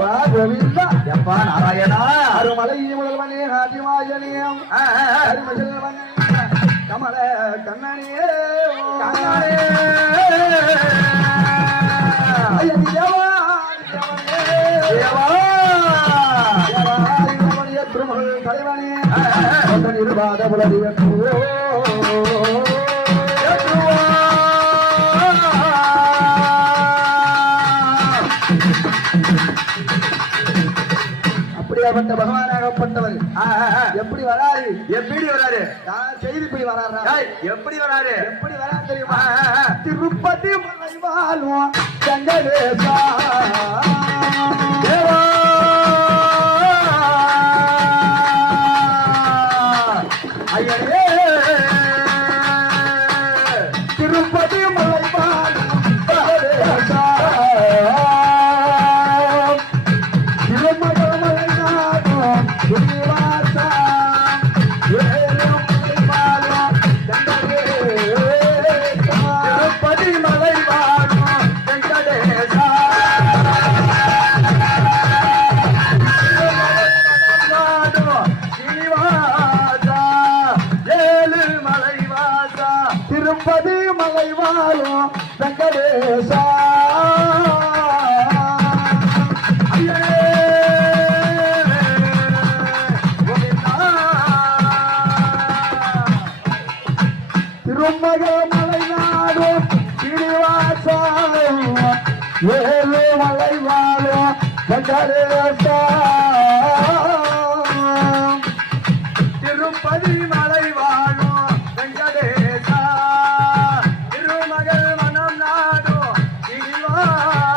அப்பா கோவிந்தா எப்பா நாராயணா? அருமலை முதல்வனே ஆதிவாயனியம் கமல கண்ணனியே தலைவனே. திருபாத புலதி அப்படியாப்பட்ட பகவானாகப்பட்டவர். எப்படி வராரு எப்படி வராரு நான் செய்தி போய் வராரா எப்படி வராரு எப்படி வரா தெரியுமா. திருப்பதி மலை வாழும் சங்கரேசா தேவா. ஐயனே. மலை வாழும் வெங்கடேசா ஐயனே. கோவிந்தா. திருமக மலை நாடும்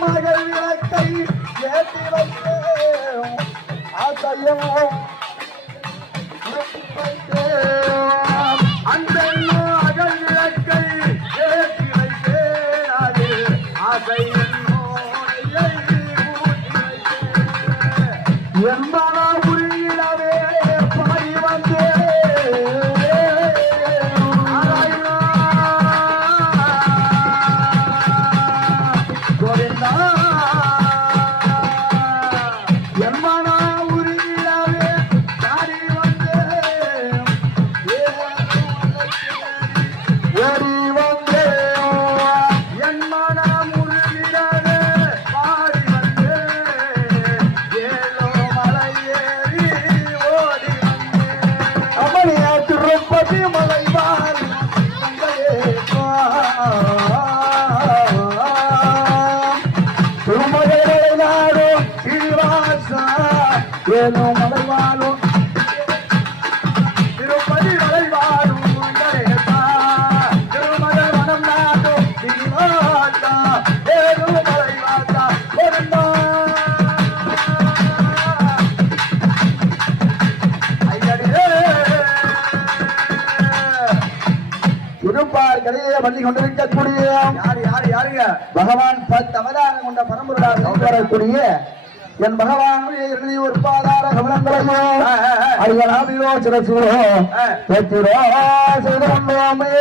மகள் விளக்கை ஏற்றி வைத்தேன் ஆசையும் ஊட்டி வைத்தேன். விளக்கை ஏற்றி ஆசை அமளியா திருப்பதி மலைவார் திருமகளை நாடும் சீனிவாசா ஏனோ மலைவாழும் கதையை பண்ணி கொண்டிருக்கக்கூடிய யாரு யாரு யாருங்க? பகவான் பத்து அவதாரம் கொண்ட பரம்பொருளாக வரக்கூடிய என் பகவான் எழுதி ஒரு பாதார கமலங்களையோ அடிகளாமியோ சிறசுவோ வெற்றிரோ செய்து கொண்டோமே